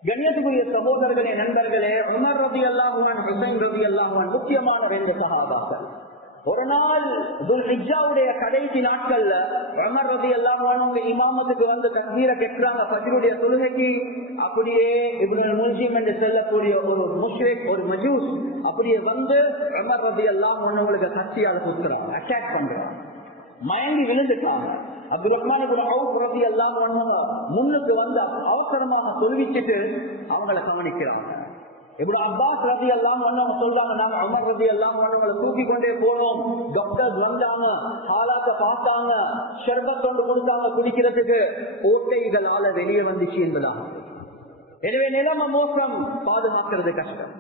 கண்ணியத்துக்குரிய சகோதரர்களே, நண்பர்களே, உமர் ரலியல்லாஹு அன்ஹு, ஹுசைன் ரலியல்லாஹு அன்ஹு முக்கியமான 2 சஹாபாக்கள். ஒரு நாள் துல்ஹிஜ்ஜாவுடைய கடைசி நாட்கள்ல உமர் ரலியல்லாஹு அன்ஹு இமாமத்துக்கு வந்து தக்பீரை கேட்கிறாங்க ஃபஜ்ருடைய தொழுகைக்கு. அப்படியே இப்னுல் முல்ஜிம் என்று சொல்லக்கூடிய ஒரு முஷ்ரிக், ஒரு மஜூஸ் அப்படியே வந்து உமர் ரலியல்லாஹு அன்ஹுவுக்கு கத்தியால குத்துறாங்க, அட்டாக் பண்றாங்க. மயங்கி விழுந்துட்டாங்க. அப்துல் ரஹ்மான் இப்னு அவுஃப் ரலியல்லாஹு அன்ஹு முன்னுக்கு வந்து அவசரமாக சொல்லிச்சிட்டு அவங்கள கவனிக்கிறாங்க. இப்னு அப்பாஸ் ரலியல்லாஹு அன்ஹு சொல்றாங்க, நாங்க உமர் ரலியல்லாஹு அன்ஹுவை தூக்கி கொண்டே போறோம். டாக்டர்ஸ் வந்தாங்க, ஹாலாத்தை பார்த்தாங்க, ஷர்பத் கொண்டு கொடுத்தாங்க குடிக்கிறதுக்கு. ஓட்டைகளால வெளியே வந்துச்சு என்பதாக. எனவே நிலைமை மோசம், பாதுகாக்கிறது கஷ்டம்.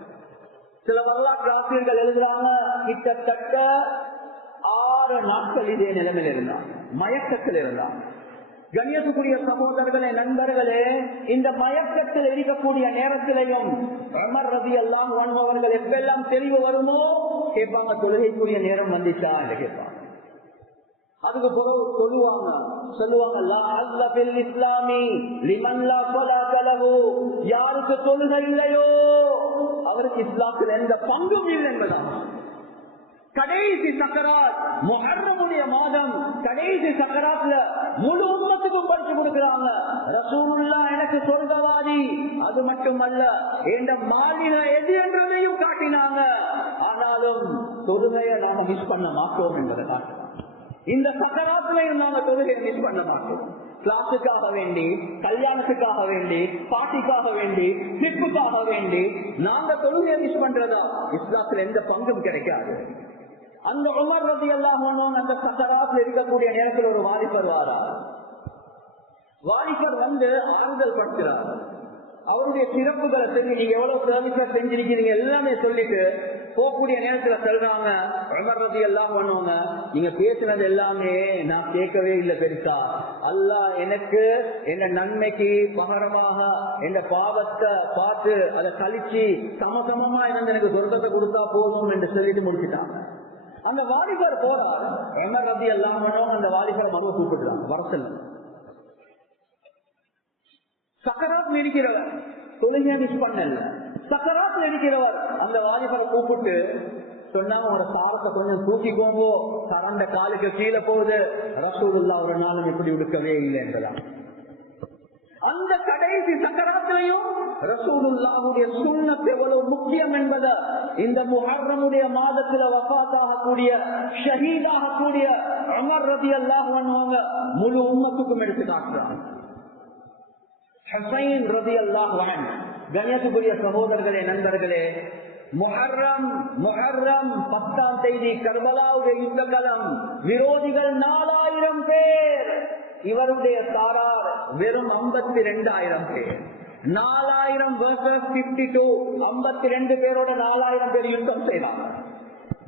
சில வரலாற்று ஆசிரியர்கள் எழுதுறாங்க, கிட்டத்தட்ட 6 நாட்கள் இதே நிலைமையில் இருந்தார், மயக்கத்தில் இருந்தார். கண்ணியத்துக்குரிய சகோதரர்களே, நண்பர்களே, இந்த மயக்கத்தில் இருக்கக்கூடிய நேரத்திலையும் உமர் ரலியல்லாஹு அன்ஹு அவர்கள் எப்பெல்லாம் தெளிவு வருமோ கேட்பாங்க, தொழுகைக்குரிய நேரம் வந்துச்சா என்று கேட்பாங்க. அதுக்கு பிறகு சொல்லுவாங்க லா ஹஸ்ஸ ஃபில் இஸ்லாமி லிமன் லா ஸலாத லஹு, யாருக்கு தொழுகை இல்லையோ அவருக்கு இஸ்லாத்தில் எந்த பங்கும் இல்லை என்பதாக. கடைசி சக்கராத், முஹர்ரமுடைய மாதம், கடைசி சக்கராத்ல முழு உம்மத்துக்கும் படிச்சு கொடுக்கிறாங்க. ரசூலுல்லாஹ் எனக்கு சொர்க்கவாதி, அது மட்டுமல்ல என்ற மாளிகை எது என்றதையும் காட்டினாங்க. ஆனாலும் தொழுகையை நாம மிஸ் பண்ண மாட்டோம் என்பதை காட்டுறோம். இந்த சக்கராத்திலையும் நாம தொழுகையை மிஸ் பண்ண மாட்டோம். கிளாஸுக்காக வேண்டி, கல்யாணத்துக்காக வேண்டி, பாட்டிக்காக வேண்டி, ட்ரிப்புக்காக வேண்டி நாங்க தொழுகையை மிஸ் பண்றதா இஸ்லாத்துல எந்த பங்கும் கிடைக்காது. அந்த உமர் ரலியல்லாஹு அன்ஹு அந்த சக்கராத்தில் இருக்கக்கூடிய நேரத்தில் ஒரு வாலிபர் வாரார். வாலிபர் வந்து ஆறுதல் படுத்துறார். அவருடைய சிறப்புகளை சொல்லி, நீங்க எவ்வளவு சர்வீஸ் செஞ்சிருக்கீங்க எல்லாமே சொல்லிட்டு போகக்கூடிய நேரத்துல சொல்றாங்க, உமர் ரலியல்லாஹு அன்ஹு நீங்க பேசினது எல்லாமே நான் கேட்கவே இல்லை பெருசா. அல்லாஹ் எனக்கு என்ன நன்மைக்கு பகரமாக என் பாவத்தை பார்த்து அதை கழிச்சு சமசமமா இருந்து எனக்கு சொர்க்கத்தை கொடுத்தா போதும் என்று சொல்லிட்டு முடிச்சுட்டாங்க. அந்த வாலிபர் போறார். உமர் ரலியல்லாஹு அன்ஹு அந்த வாலிபரை மறுவ கூப்பிடுறாங்க, வரசல். சக்கராத் இருக்கிறவர் தொழுகையை மிஸ் பண்ணல, சக்கராத்தில் இருக்கிறவர் அந்த வாலிபரை கூப்பிட்டு சொன்னாங்க, ஒரு சாரத்தை கொஞ்சம் தூக்கிக்கோங்க, கரண்ட காலுக்கு கீழே போகுது. ரசூலுல்லாஹ் ஒரு நாளும் இப்படி உடுக்கவே இல்லை என்பதா. அந்த கடைசி சக்கராத்திலையும் ரசூலுல்லாஹுடைய சுன்னத் எவ்வளவு முக்கியம் என்பதை இந்த முஹர்ரமுடைய மாதத்துல வஃபாத்தாகக்கூடிய ஷஹீதாகக்கூடிய உமர் ரலியல்லாஹு அன்ஹு முழு உம்மத்துக்கும் எடுத்து காட்டுறாங்க. ஹுசைன் ரலியல்லாஹு அன்ஹு, கண்ணியத்துக்குரிய சகோதரர்களே, நண்பர்களே, முஹர்ரம் 10ஆம் தேதி கர்பலாவுடைய யுத்த களம், விரோதிகள் 4000 பேர், இவருடைய சாரார் வெறும் 52,000 பேர். 4000 versus 52, 52 பேரோட 4000 பேர் யுத்தம் செய்வாங்க.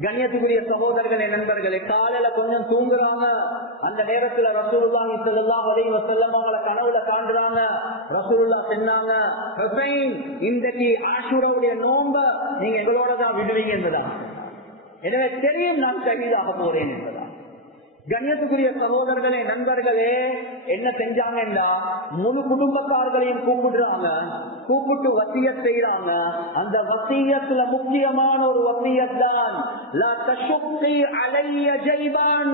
கண்ணியத்துக்குரிய சகோதரர்களே, நண்பர்களே, காலையில கொஞ்சம் தூங்குறாங்க. அந்த நேரத்துல ரசூலுல்லாஹி ஸல்லல்லாஹு அலைஹி வஸல்லம் அவங்கள கனவுல காண்றாங்க. ரசூலுல்லாஹ் சொன்னாங்க, ஹுசைன் இன்றைக்கு ஆஷூராவுடைய நோம்ப நீங்க எங்களோட தான் விடுவீங்க என்பதா. எனவே தெரியும் நான் ஷஹீதாக போறேன் என்பதா. கண்ணியத்துக்குரிய சகோதரர்களே, நண்பர்களே, என்ன செஞ்சாங்கன்னா முழு குடும்பத்தார்களையும் கூப்பிடுறாங்க. கூப்பிட்டு வசியத் செய்யறாங்க. அந்த வசியத்துல முக்கியமான ஒரு வசியத் தான், லா தஷுக்கி அலைய ஜைபான்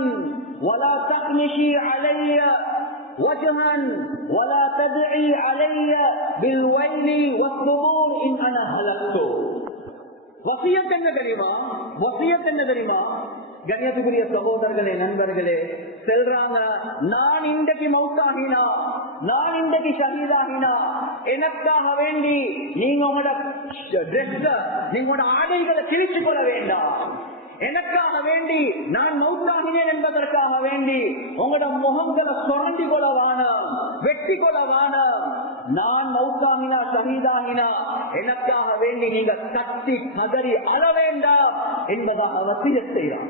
வலா தக்னிஷி அலைய வஜ்ஹன் வலா தத்இ அலைய பில்வைலி வஸ்ஸுபூர் இன் அனா ஹலக்து. வசியத் என்ன தெரியுமா? வசியத் என்ன தெரியுமா? கண்ணியத்துக்குரிய சகோதரர்களே, நண்பர்களே, செல்றாங்க, நான் இன்றைக்கு மௌத்தாகினா, நான் இன்றைக்கு ஷஹீதாகினா, எனக்காக வேண்டி நீங்க உங்களோட நீங்களோட ஆடைகளை கிழிச்சு கொள்ள வேண்டாம். எனக்காக வேண்டி நான் மௌத்தாகினேன் என்பதற்காக வேண்டி உங்களோட முகங்களை சுரண்டி கொள்ள வேணாம், வெட்டி கொள்ள வேணாம். நான் மௌத்தாகினா, ஷஹீதாகினா, எனக்காக வேண்டி நீங்க கத்தி கதறி அழ வேண்டாம் என்பதாக வசியத் செய்யலாம்.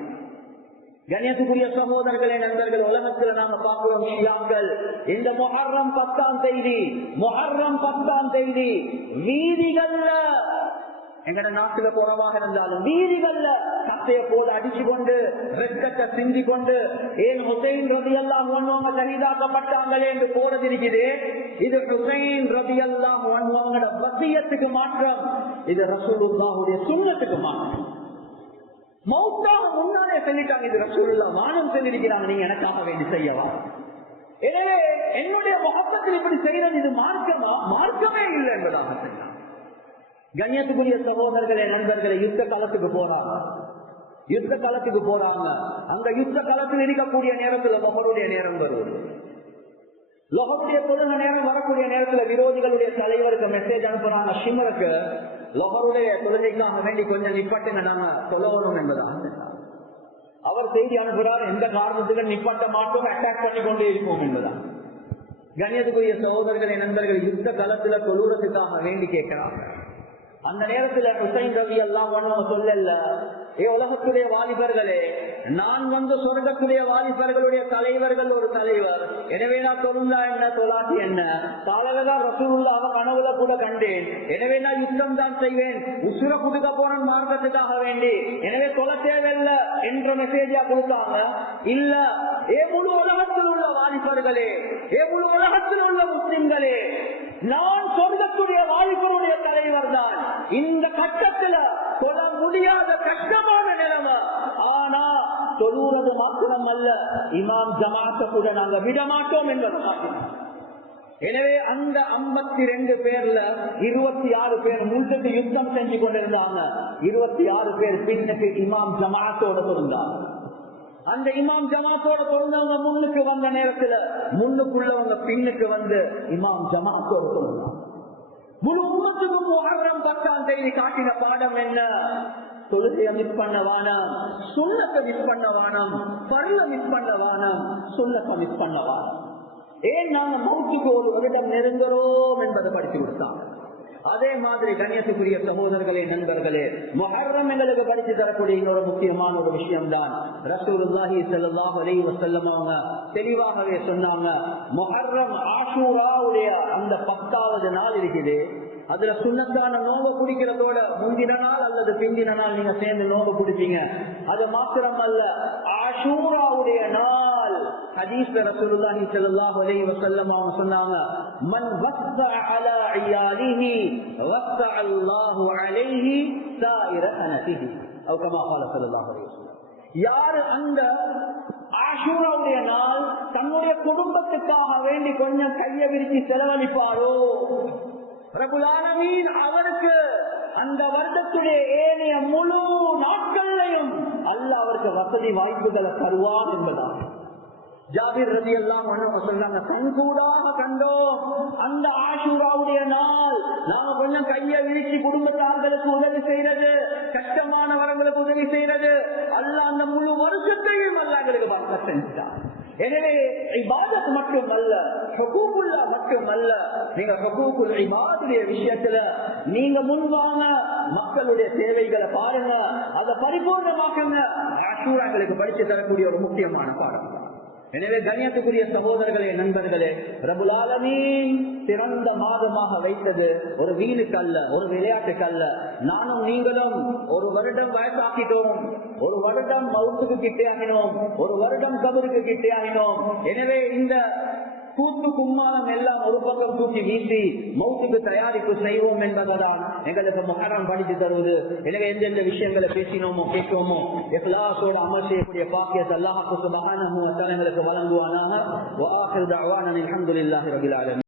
கண்ணியத்துக்குரிய சகோதரர்களே, நண்பர்கள், உலகத்தில் நாம பார்க்கிறோம் ஷியாக்கள் இந்த முஹர்ரம் 10ஆம் தேதி வீதிகள்ல, எங்கட நாட்டுல குறவாக இருந்தாலும் வீதிகள்ல கத்தைய போது அடிச்சு கொண்டு ரத்தத்தை சிந்தி கொண்டு ஏன் ஹுசைன் ரலியல்லாஹு அன்ஹு ஷஹீதாக்கப்பட்டாங்களே என்று போறது இருக்குது. இது ஹுசைன் ரலியல்லாஹு அன்ஹுவோட வசியத்துக்கு மாற்றம், இது ரசூலுல்லாஹுடைய சுன்னத்துக்கு மாற்றம். மௌத்தாக முன்னாலே சொல்லிட்டாங்க, இது ரசூலுல்லாஹ் வானம் சொல்லியிருக்கிறாங்க, நீங்க எனக்காக வேண்டி செய்யவா. எனவே என்னுடைய முகத்தில் இப்படி செய்யறது இது மார்க்கமா? மார்க்கமே இல்லை என்பதாக சொன்னாங்க. கண்ணியத்துக்குரிய சகோதரர்களே, நண்பர்களே, யுத்த காலத்துக்கு போறாங்க. அங்க யுத்த காலத்தில் இருக்கக்கூடிய நேரத்தில் லொஹருடைய நேரம் வருவது. லொஹருடைய தொழுகை நேரம் வரக்கூடிய நேரத்தில் விரோதிகளுடைய தலைவருக்கு மெசேஜ் அனுப்புறாங்க, ஷிமருக்கு லொஹருடைய தொழுகைக்காக வேண்டி கொஞ்சம் நிப்பாட்டுங்க, நாங்க தொழணும் என்பதாக. அவர் செய்தி அனுப்புறார், எந்த காரணத்துக்கு நிப்பாட்ட மாட்டோம், அட்டாக் பண்ணி கொண்டே இருப்போம் என்பதான். கண்ணியத்துக்குரிய சகோதரர்களே, நண்பர்கள், யுத்த காலத்துல தொழுறதுக்காக வேண்டி கேட்கிறாங்க. அந்த நேரத்துல ஹுசைன் ரவி எல்லாம் சொல்லல, ஏ உலகத்துடைய வாலிபர்களே, நான் சொர்க்கத்துடைய வாலிபர்களுடைய தலைவர்கள் ஒரு தலைவர், எனவே நான் தொழுந்தா என்ன தொலாட்டி என்ன, காலகதான் ரசூலுல்லாஹ் கனவுல கூட கண்டேன், எனவே நான் யுத்தம் தான் செய்வேன், உசுர குடுக்க போறேன் மார்க்கத்துக்காக வேண்டி, எனவே தொலை தேவையில்லை என்ற மெசேஜா கொடுத்தாங்க. இல்ல, ஏ முழு உலகத்தில் உள்ள வாலிபர்களே, ஏ முழு உலகத்தில் உள்ள முஸ்லிம்களே, நான் சொர்க்கத்துடைய வாலிபருடைய தலைவர் தான். இந்த கட்டத்துல தொழ முடியாத கஷ்டமான நிலைமை, ஆனா தொழுவது மாத்திரம் அல்ல, இமாம் ஜமாத்தை கூட நாங்க விடமாட்டோம் என்பதை மாற்றோம். எனவே அந்த 52 பேர்ல 26 பேர் முழுக்க யுத்தம் செஞ்சு கொண்டிருந்தாங்க, 26 பேர் பின்னுக்கு இமாம் ஜமாத்தோட இருந்தாங்க. அந்த இமாம் ஜமாத்தோட பிறந்தவங்க முன்னுக்கு வந்த நேரத்துல முன்னுக்குள்ளவங்க பின்னுக்கு வந்து இமாம் ஜமாத்தோட பிறந்தாங்க. முழு உம்மத்துக்கும் முஹர்ரம் 10ஆம் தேதி காட்டின பாடம் என்ன? தொழுகையை மிஸ் பண்ண வானம், சுன்னத்தை மிஸ் பண்ண வானம், பருள மிஸ் பண்ண வானம், சுன்னத்தை மிஸ் பண்ண வானம். ஏன் நாங்க மௌத்துக்கு ஒரு வருடம் நெருங்குறோம் என்பதை படித்து கொடுத்தாங்க. அதே மாதிரி கண்ணியத்துக்குரிய சகோதரர்களே, நண்பர்களே, முஹர்ரம் எங்களுக்கு படித்து தரக்கூடிய இன்னொரு முக்கியமான ஒரு விஷயம் தான். ரசூலுல்லாஹி ஸல்லல்லாஹு அலைஹி வஸல்லம் அவங்க தெளிவாகவே சொன்னாங்க, முஹர்ரம் ஆஷூராவுடைய அந்த 10வது நாள் இருக்குது, அதுல சுன்னத்தான நோம்பு குடிக்கிறதோட முந்தின நாள் அல்லது பிந்தின நாள் நீங்க சேர்ந்து நோம்பு குடிப்பீங்க. அது மாத்திரம் அல்ல, ஆஷூராவுடைய நாள் ஹதீஸ்ல ரசூலுல்லாஹி ஸல்லல்லாஹு அலைஹி வஸல்லம் அவங்க சொன்னாங்க, மன் வஸ்ஸஅ அலா இயாலிஹி வஸ்ஸஅ அல்லாஹு அலைஹி சாயிர சனதிஹி அவ் கமா قال ஸல்லல்லாஹு அலைஹி வஸல்லம். யார் அந்த ஆஷூராவுடைய நாள் தன்னுடைய குடும்பத்துக்காக வேண்டி கொஞ்சம் கையை விரிச்சு செலவழிப்பாரோ, ரப்புல் ஆலமீன் அவருக்கு அந்த வருடத்துடைய ஏனைய முழு நாட்களையும் அல்லாஹ் அவருக்கு வசதி வாய்ப்புகளை தருவான் என்பதாக. ஜாபிர் ரலியல்லாஹு அன்ஹு சொன்னாங்க, கண்கூடாக கண்டோம் அந்த ஆஷூராவுடைய நாள், நாம கொஞ்சம் கையை விரிச்சு குடும்பத்தார்களுக்கு உதவி செய்யறது, கஷ்டமானவர்களுக்கு உதவி செய்யறது, அல்லாஹ் அந்த முழு வருஷத்தையும் அல்லாஹ் எங்களுக்கு பரக்கத் செஞ்சான். எனவே இபாதத் மட்டும் அல்ல, ஹுகூகுல்லாஹ் மட்டும் அல்ல, நீங்க ஹுகூகுல் இபாதுடைய விஷயத்துல நீங்க முன்வாங்க, மக்களுடைய தேவைகளை பாருங்க, அதை பரிபூர்ணமாக்குங்க. ஆஷூரா எங்களுக்கு படிச்சு தரக்கூடிய ஒரு முக்கியமான பாடம். எனவே கண்ணியத்துக்குரிய சகோதரர்களே, நண்பர்களே, ரப்புல் ஆலமீன் சிறந்த மாதமாக வைத்தது ஒரு வீணுக்கு அல்ல, ஒரு விளையாட்டுக்கு அல்ல. நானும் நீங்களும் ஒரு வருடம் வயசாக்கிட்டோம், ஒரு வருடம் மவுத்துக்கு கிட்டே ஆகினோம், ஒரு வருடம் கபருக்கு கிட்டே ஆகினோம். எனவே இந்த கூத்து கும்மாளம் எல்லாம் ஒரு பக்கம் தூக்கி வீசி மௌத்துக்கு தயாரிப்பு செய்வோம் என்பதுதான் எங்களுக்கு முஹர்ரம் படித்து தருவது. எனவே எந்தெந்த விஷயங்களை பேசினோமோ கேட்கோமோ இக்லாஸோட அமல் செய்யக்கூடிய பாக்கியத்தை அல்லாஹ் சுப்ஹானஹு வ தஆலா எங்களுக்கு வழங்குவானாக. வ ஆகிரு தஅவானா அல்ஹம்துலில்லாஹி ரப்பில் ஆலமீன்.